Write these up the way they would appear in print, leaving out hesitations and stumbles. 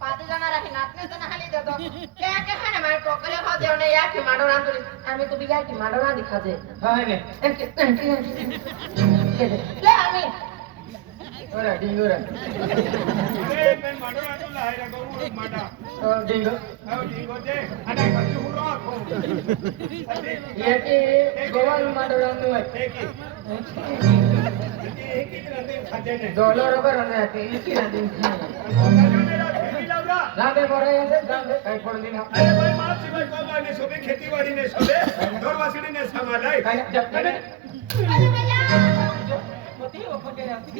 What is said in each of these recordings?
पाती जाणार आहे नाचणे तर नाही देतो क्या क्या है ना मैं टोकरे हो देवने या की माडोरा तुरी आम्ही तुम्ही या की माडोरा दिखाते हां ने ले आम्ही ओरा डिंगोरा अरे मैं माडोरा तो लायरा गरू माडा डिंगो हाव डिंगो दे आणि कधी हुरो आखो याचे गोवाल माडोरांनो आहे एक राते खाते ने डॉलर वर राहते इतकी राहते गांधे मोरे गांधे काय पडून दिना अरे भाई माफ सिवाय बाबा ने सोबे खेतीवाडी ने सोबे दरवासडी ने सांभाळाय काय जपने अरे भैया मोती ओ फटे राहते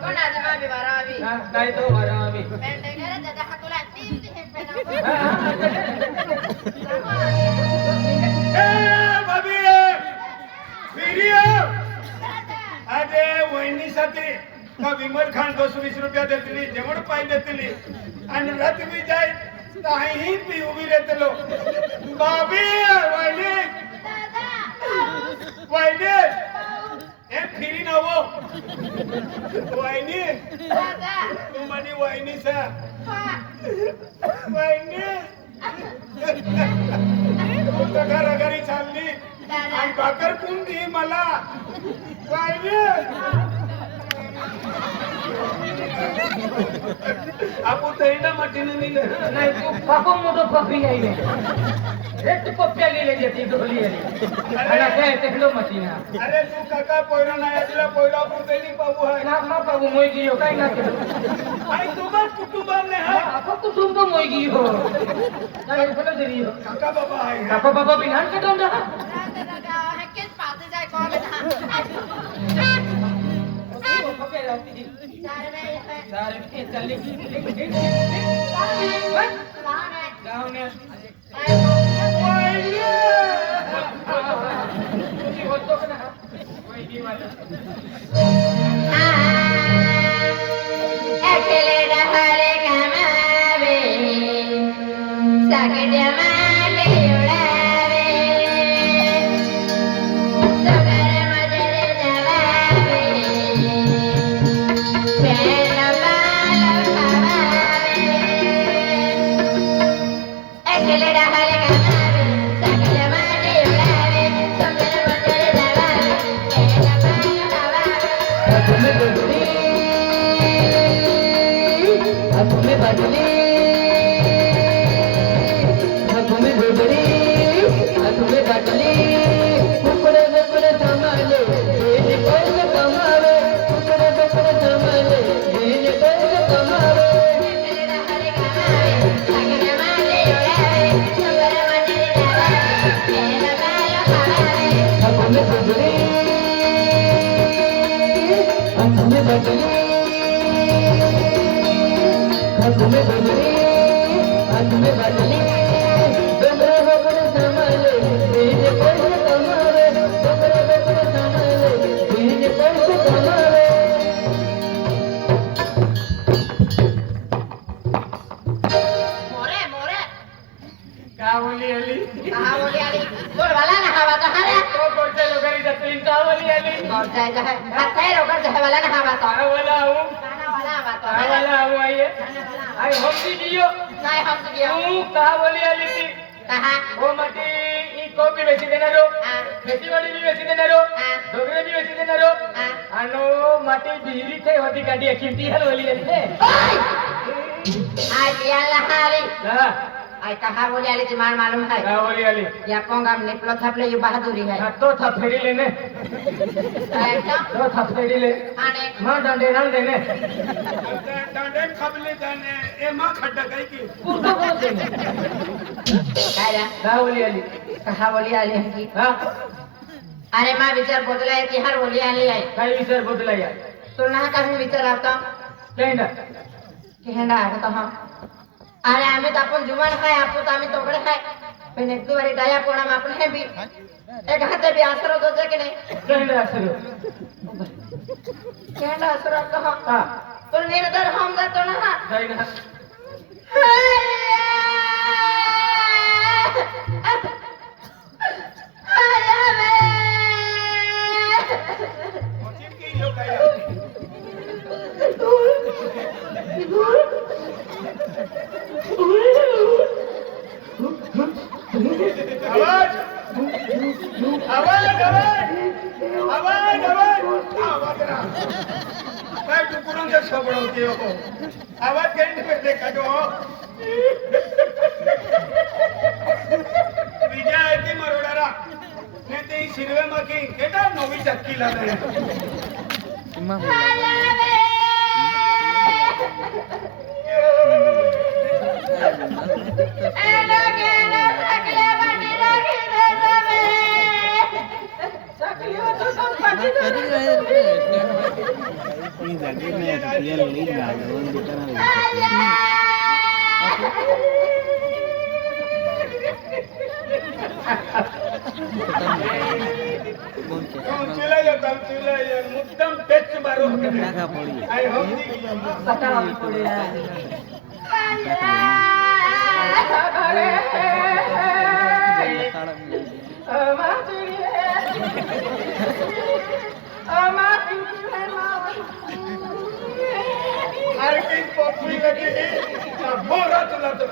कोण आज मा बिवारावी काय तो हरामी पेंडेगरा दादा हातोला तीन हे पेना ए भाभी फिरियो अरे वहिनीसाठी का विमल खान 220 रुपया देतली जेवण पाय देतली आणि रात मी जाय काही पी उभी रेतलो भाभी वहिनी वहिनी ए फिरी ना वो वहिनी दादा तू म्हणे वहिनी सा वहिनी तू तर घराघरी चालली आणि भाकर कोण दी मला वहिनी आपण तैना मटीने निले नाही तू पाको मोठो पपी आहे रेट पप्प्या लिहिले देते ढोली आली आणि काय तेडो मटीना अरे तू काका पोयरा नाही तुला पोयरा पुरते नाही पाहू आहे ना मा पागो मोई गियो काय ना केलो आणि तुम्हा कुटुंबाने हा आपण कुटुंब मोई गियो काय फलो जरी हो काका बाबा आहे काका बाबा बिनान के दोंदा दादा हे किस पाते जाय को बेटा पप्प्या राहती चार में सारे के चली गाव ने वहिनी तुझी होतो का ना वैदी वाला अकेले डहारे कमावे सगळ्या मागे उडावे सगळ्या मजरे जवावे पेन पाल खावावे अकेले डहारे कमावे सगळ्या मागे उडावे सगळ्या मजरे जवावे पेन पाल खावावे तुम्हें बदली तुम्हें बदली तुम्हें बदली कुकड़े कुकड़े संभाले ये पैसे कमावे कुकड़े कुकड़े संभाले ये पैसे कमावे तुम्हें बदली तुम्हें बदली तुम्हें बदली तुम्हें बदली डोंगरा बकरे संभाले ये पैसे कमावे डोंगरा बकरे संभाले ये पैसे कमावे मोरे मोरे कावली आली कहा बोली आली बोल वाला ना हवा तो हरे तो कोणत्या लोकांनी जातली कावली आली और जाए जो है हाथ है रोकर जो है वाला ना हवा तो कावला हूँ गाना वाला हवा तो कावला हूँ आइए आई हम भी जियो नहीं हम तो गया तू कावली आली थी कहा वो मटी ई कॉपी बेची देणारो हाँ। खेतीवाडी बी बेची देणारो हाँ। डोगरे बी बेची देणारो हाँ। आणि माटी बिहिरी थे होती गाडी किमती हलवली आली रे आज ये लहारी हा आई कहा बोली आली तुम्हार मालूम है कावली आली या पोंगा में निपलो थपले ये बहादुरी है हा, तो था फेडी लेने ऐसा तो था फेडी ले आने मां डंडे रान देने दांडे खबले जाणे ए मा खड्डा काय की पुरतो बोल देने काय रे कावली आली कहा बोली आली है की हा अरे मां विचार बदलाय की हर बोली आली है काही विचार बदला या तुला कमी विचार आता काही ना की हेंडा आता हम अरे आम्ही तर आपण जुमान खाय आपण तर आम्ही तोकडे खाय पण एक दुवारी डाया पोणा आपण हे बी एक हाते बी आसर होतो जे की नाही काही ना असेल हेंडा आसर होतो हा हा तो निर्धर हम जातो ना हा काही ना मोचिम की आवाज आवाज आवाज आवाज आवाज रा काय डुकरांचे सोबडवते हो आवाज काही पेटे काढो विजय आहे ती मरोडारा नाही ते शिरवे माकी केटा नवी चक्की लागले मुद्दम पेच मारो आई होम मार्केट पॉपुलर लगे बोरा तुला तो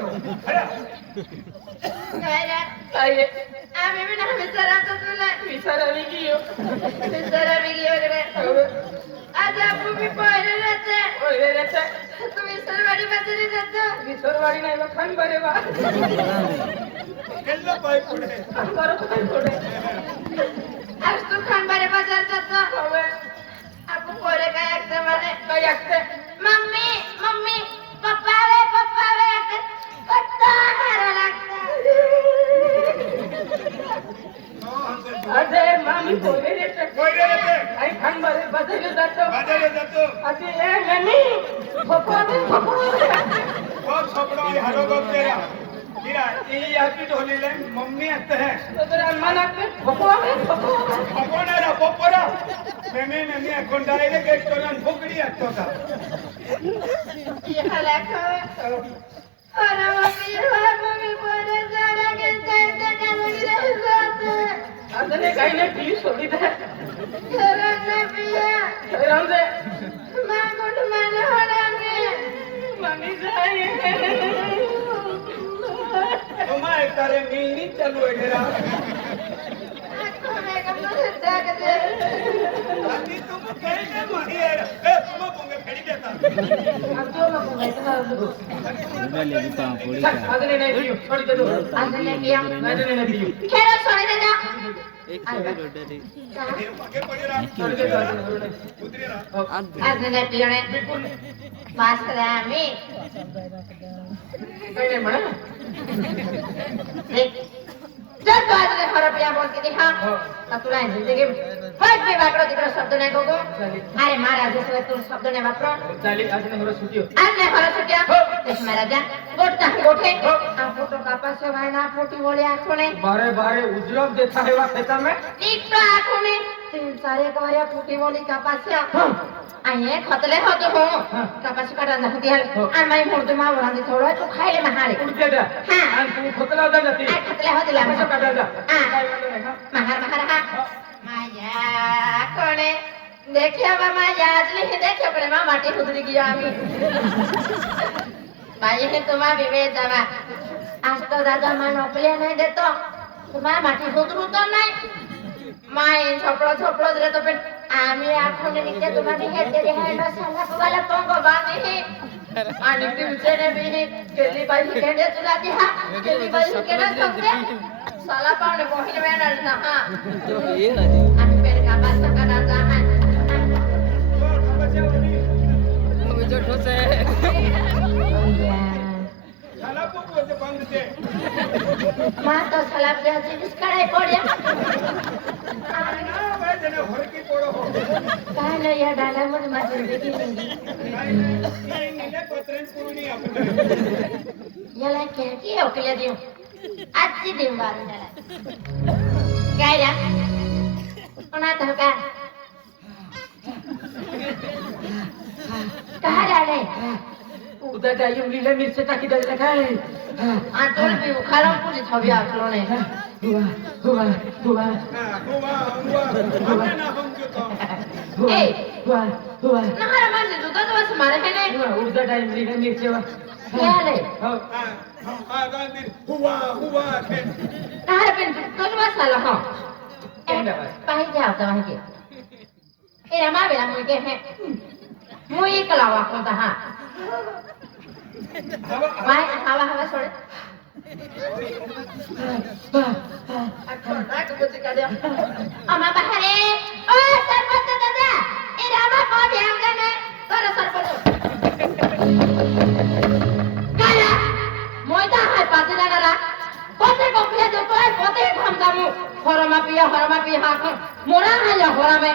आम्ही बी ना विचारायचं तुला विचारावी रे आज आपण मी पहिले राहते तू विसरवाडी बाजारी जातो विसरवाडी नाही बा खान बरे बा केलं पाय पुढे आज तू खानबारे बाजार जातो आपण पोरे काय ऐकते मला काय ऐकते मम्मी पप्पा वे पत्ता हारा लागतं अरे मामी पोरे येते आई खान बरे बाजारी जातो बाजारात जातो अरे ए मम्मी पप्पा बहुत सोबडो हरो गप तेरा हीरा यही आपकी ढोली ले मम्मी आते हैं तो तेरा मन आते पकोड़ा रा पकोड़ा मैं अकाउंट डाले के स्टोरन फुकड़ी आतो का ये हालत अरे मम्मी पोरे जाना के जाते अरे काही नाही प्लीज सोडी दे राम दे मम्मी जाए तुम्हारे तारे मीनी चालू है तेरा अभी तुम कैसे मारी है ए तुम पंगे फेड़ी देता अगले नहीं दियो छोड़ दे दो नहीं दियो आगे पड़े रहा उतरे रहा काही नाही म्हणा तुला जिंदगी फट मी वाकडो तिकडे शब्द नाही गो अरे महाराज तू शब्द नाही वापरो चालेल आज नाही सुट्टी आज नाही खरं सुट्या तेच महाराजा गोठता गोठे फोटो कापासे वायना फोटी बोले आखो ने बारे बारे उजलोक देता है वा खेता में एक तो आखो ने तीन सारे कवरिया फोटी बोली कापासे आये खतले होतो हो कापासे काढा होती हल आणि माई मोडतो मा वरांदी थोडं तू खायले महारे उडते जा हां आणि तू खोतला होता जाती खतले होती ला कसं काढा जा महार हा माया कोणे देखिया बा माया आजली हे देखिया पडे मा माटी खुदरी गया आम्ही बाई हे तुम्हा विवे जावा आज तो दादा मा नोकल्या नाही देतो तुम्हा माटी खुदरू तो नाही माय छोपडो रे तो पण आम्ही आखोने निघते तुम्हा हे तेरे है ना साला वाला पोंगो बांधे हे आणि दिवसेने बी हे केली बाई केडे तुला ती हा केली बाई केडे समजे साला पावणे मोहिन वेणार ना हा आम्ही पेर का बात करा जा हा मुझे ठोसे साला को ते बंद ते मा तो साला जाती बिस्कड़ाई पड़या ना भाई जने घर की पोड़ो हो काय नाही या डाला मध्ये माझी जिंदगी नहीं मिले पत्रेन पूर्णी आपण याला क्या की ओकल्या देऊ आजची देऊ मारून त्याला काय रा कोणा तो का काय आले उद्या त्या युमलीला मिरची टाकी द्यायला काय आतोल बी उखाला पुढे छबी आखलो नाही हुआ हुआ हमें ना हम क्यों तो ए हुआ नहर मारते तू तो बस मारे है ने उद्या त्या युमलीला मिरची क्या आले हो हां गांधी हुआ साला हाँ केंदा भाई पाही जाओ तो वहीं के ये रमा बेला मुझे के है मुझे कलावा को तो हाँ भाई हवा हवा छोड़े अम्मा बहरे ओ सरपंच दादा ये रमा को भी आऊंगा मैं तोरा सरपंच काला मोइता है पाते ना पोते को पिया जो तो है पोते हम दामू हरमा पिया हाथ मोरा है या होरा में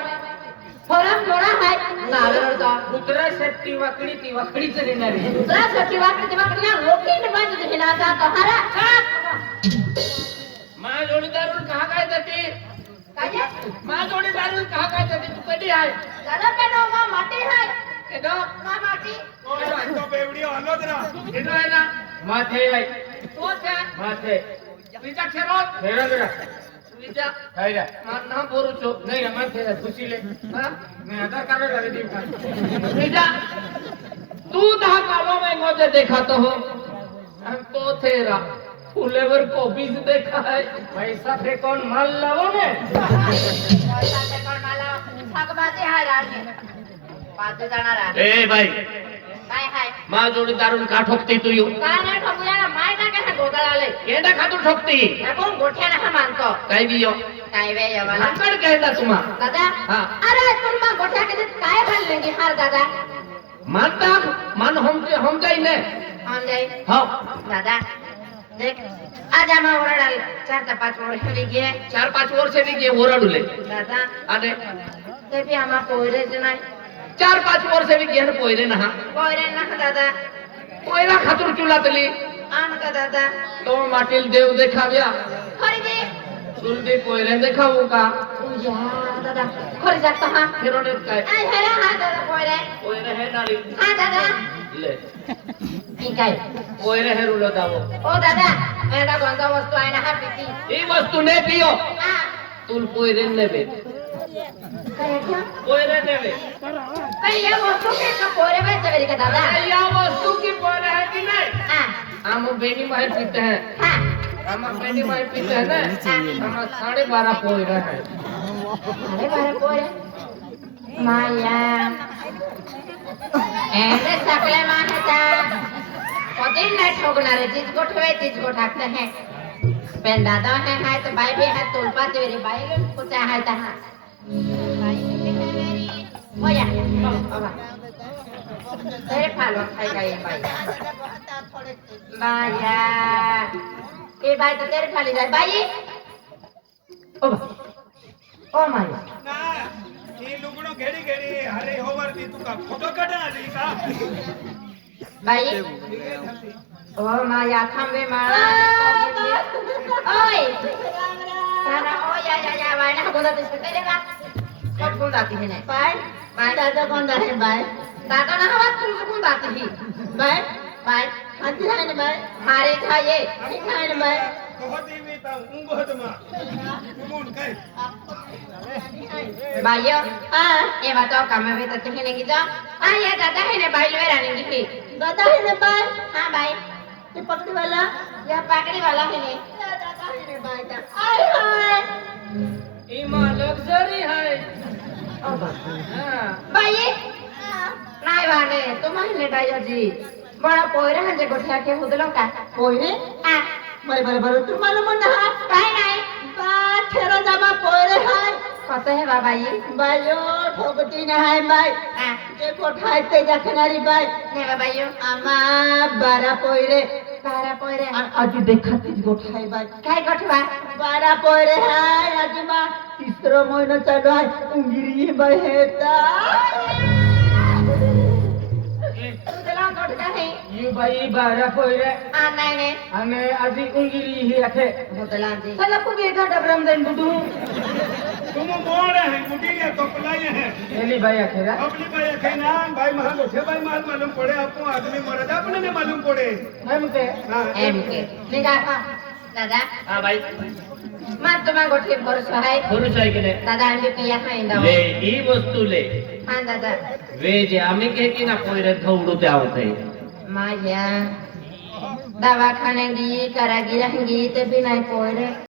होरा मोरा है ना वेर तो कुतरा सेफ्टी वकड़ी से लेना रे दूसरा सच्ची बात ना रोटी ने बांध दे ना था तो हरा मां जोड़ीदारून कहा काय जाते काजे मां जोड़ीदारून कहा काय जाते तू कधी आहे दादा पे नो मां माटी है एडो मां माटी तो बेवडी आलो जरा एडो आहे ना माथे आहे तो છે માથે બીજા ખેરો જરા બીજા ખાઈરા ના બોરું છો નહીં માથે પૂછી લે હા मैं आधार कार्ड लगा दी बीजा तू दहा कालो में मुझे देखा तो हो हमको तेरा फुलेवर को बीज देखा है पैसा पे कौन माल लाओ ने पैसा पे कौन माला ठगबाजी है राज में पाते जाना रहा ए भाई काय है मां जोड़ी दारून का ठोकती तू यू काय नाही ठगूया ना माय ना कैसे गोगल आले केडा खातू ठोकती आपण गोठ्या ना मानतो काय बियो काय वे यावाला अंकड़ कहता तुम्हा दादा हाँ। अरे तुम मां गोठ्या के काय भर लेंगे हार दादा मानता मन हम जाई ने हम जाई हां दादा देख आज आम्हा ओरडाल 4-5 वर्ष गए 4-5 वर्ष भी गे ओरडुले दादा आणि ते भी आम्हा पोयरेच नाही 4-5 वर्ष भी गेन पोयरे ना पोयरे ना दादा पोयरा खातूर चुलातली आम का दादा तो माटील देव देखाव्या खरी दे चुलदी पोयरे देखावू का पूजा दादा खरी जातो हा फिरोने काय आई हेरा हा दादा पोयरे पोयरे हे नारी हा दादा ले ई काय पोयरे हे रुलो दावो ओ दादा एडा कोणता वस्तू आहे ना हा पिती ही वस्तू ने पियो हा तुल पोयरे नेबे काय क्या पोयरे नेबे काय या वस्तू के का पोरे में चवेरी का दादा अरे या वस्तू की पोयरे है कि नहीं हा हम बेनी माई पीते हैं हा हम बेनी माई पीते हैं ना हम 12.5 पोयरे हैं अरे बारे पोरे माया एने सकले माहता कदिन ना ठोकणारे तीच गोठवे तीच गोठाकते हैं पेन दादा है तो बाई भी है तुलपा तेरी बाई भी कुछ है तहा बाई भी है मेरी ओ या बाबा तेरे फालो खाई गई बाई माया ये बाई तो तेरे फाली जाए बाई ओ माया ना ही लुगडो घेडी अरे होवर ती तुका फोटो काढा आली का बाई ओ माया थांबे माळा ओय तारा ओ या बाई ना बोलत दिसते रे बा कट कोण जाती है नाही बाय दादा कोण जाते बाय दादा ना हवा तू कोण जाती ही बाय आती है ना बाय हारे खाये खाय ना बाय बहुत ही मी ता उंगोत मा उंगोन काय बायो ये बताओ काम में तो कहीं नहीं जा ये दादा है ने बाई ले रानी की दादा है ने बाई हां बाई ये पकड़ी वाला है ने दादा है ने बाई का आय हाय इमा लग्जरी है ओ हां बाई नाही वाने तुम्हाला डायो जी बड़ा पोयरे हंजे गोठ्या के हुदलो का पोयरे हां बरे तुम्हाला म्हणा काय नाही बा खेरा जामा पोयरे हाय कत है बाबाई बायो ठोकती ना है बाई जे कोठायते जखनारी बाई ने बाबायो आमा 12 पोयरे आजी देखतीच गोठाय बाई काय गोठवा 12 पोयरे हाय आजी मा तिसरो महिना चालू आहे उंगिरी बाई हेता तुला गोठता है यू भाई 12 पोयरे नाही हमें अजी उंगली ही रखे होतला जी चला को बेटा डबरम देन बुदू तुम मोड़ है गुटी के तोपलाई है एली भाई अखेरा अपनी भाई के नाम भाई महान उठे भाई माल मालूम पड़े आपको आदमी मरद अपने ने मालूम पड़े हम के हां एम के निगाह दादा हां भाई मान तुम्हा गोठी भरोसा है पुरुष आहे की नाही दादा आम्ही पिया खाईंदा ले ही वस्तू ले हां दादा वे जे आम्ही के की ना पोयरे थोडू ते आवते माया दवाखाने गी करागी रहेंगी ते भी नहीं पोरे